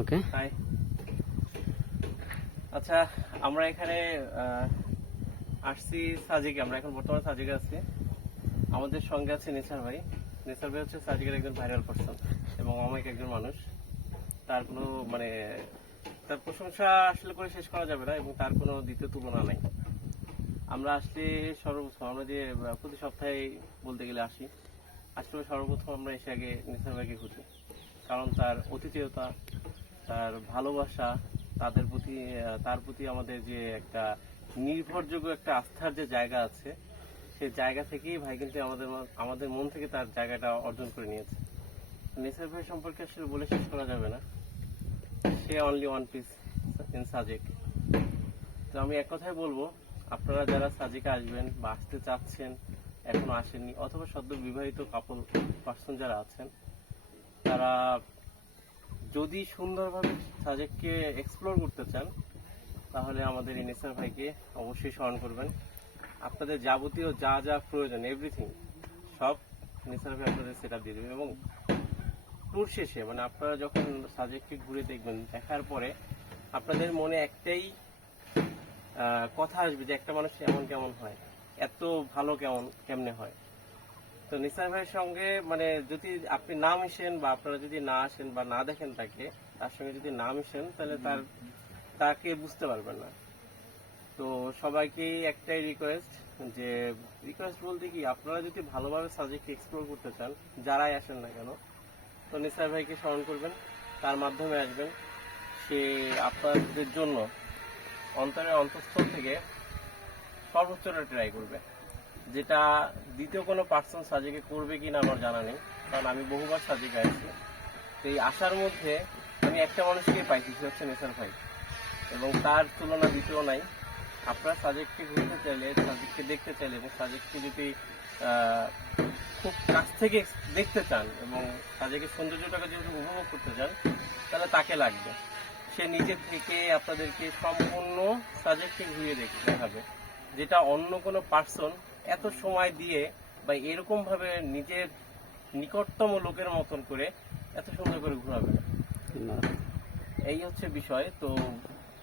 ওকে high আচ্ছা আমরা এখানে আসছি সাজিকে আমরা এখন বর্তমানে সাজিকে আছি। আমাদের সঙ্গে আছে নেসার ভাই। নেসার ভাই হচ্ছে সাজিকের একজন ভাইরাল পার্সন এবং অনেক একজন মানুষ। তার কোনো মানে তার প্রশংসা আসলে করে শেষ করা যাবে না এবং তার কোনো দ্বিতীয় তুলনা নাই। আমরা আসলে সর্বপ্রথম আমরা যে প্রতি সপ্তাহে বলতে গেলে আসি। আসলে সর্বপ্রথম আমরা এসে আগে নেসার ভাইকে খুঁজি। কারণ তার অতিথিয়তা, তার ভালোবাসা, তাদের প্রতি তার প্রতি আমাদের যে একটা নির্ভরযোগ্য একটা আস্থার যে জায়গা আছে সেই জায়গা থেকেই ভাই কিন্তু আমাদের আমাদের মন থেকে তার জায়গাটা অর্জন করে নিয়েছে। নেসার ভাই সম্পর্কে আসলে বলে শেষ করা যাবে না। সে only one piece in Sajek তো আমি এক কথাই বলব, আপনারা যারা সাজিকে আসবেন বা আসতে চাচ্ছেন, এখনও আসেননি, অথবা সদ্য বিবাহিত কাপল পার্সন যারা আছেন তারা যদি সুন্দরভাবে সাজেককে এক্সপ্লোর করতে চান, তাহলে আমাদের ইনেসার ভাইকে অবশ্যই স্মরণ করবেন। আপনাদের যাবতীয় যা যা প্রয়োজন এভরিথিং সব নেসার ভাই আপনাদের সেটা দিয়ে দেবে। এবং ট্যুর শেষে মানে আপনারা যখন সাজেককে ঘুরে দেখবেন, দেখার পরে আপনাদের মনে একটাই কথা আসবে যে একটা মানুষ এমন কেমন হয়, এত ভালো কেমন, কেমনে হয়। তো নিসার ভাইয়ের সঙ্গে মানে যদি আপনি না মিশেন বা আপনারা যদি না আসেন বা না দেখেন তাকে তার সঙ্গে যদি না মিশেন তাহলে তার তাকে বুঝতে পারবেন না। তো সবাইকেই একটাই রিকোয়েস্ট যে রিকোয়েস্ট বলতে কি আপনারা যদি ভালোভাবে সাজেককে এক্সপ্লোর করতে চান যারাই আসেন না কেন তো নিসার ভাইকে স্মরণ করবেন তার মাধ্যমে আসবেন। সে আপনাদের জন্য অন্তরের অন্তঃস্থল থেকে সর্বোচ্চটা ট্রাই করবে। যেটা দ্বিতীয় কোনো পার্সন সাজেকে করবে কি না আমার জানা নেই, কারণ আমি বহুবার সাজেকে আসছি তো এই আসার মধ্যে আমি একটা মানুষকে পাইছি, সে হচ্ছে নেশার ভাই। এবং তার তুলনা দ্বিতীয় নাই। আপনারা সাজেককে ঘুরতে চাইলে, সাজেককে দেখতে চাইলে এবং সাজেককে যদি খুব কাছ থেকে দেখতে চান এবং সাজেকের সৌন্দর্যটাকে যদি উপভোগ করতে চান, তাহলে তাকে লাগবে। সে নিজে থেকে আপনাদেরকে সম্পূর্ণ সাজেককে ঘুরিয়ে দেখতে হবে যেটা অন্য কোনো পার্সন এত সময় দিয়ে বা এরকম ভাবে নিজের নিকটতম লোকের মতন করে এত সুন্দর করে ঘুরাবে না। এই হচ্ছে বিষয়। তো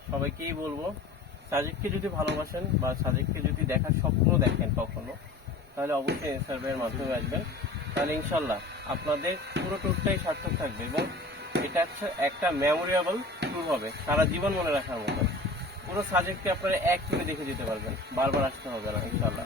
সবাইকেই বলব সাজেককে যদি ভালোবাসেন বা সাজেককে যদি দেখার স্বপ্ন দেখেন কখনো তাহলে অবশ্যই সার্ভের মাধ্যমে আসবেন। তাহলে ইনশাল্লাহ আপনাদের পুরো ট্যুরটাই সার্থক থাকবে এবং এটা হচ্ছে একটা মেমোরিয়েবল ট্যুর হবে সারা জীবন মনে রাখার মতো। পুরো সাজেককে আপনারা এক টুরে দেখে যেতে পারবেন বারবার আসতে হবে না ইনশাল্লাহ।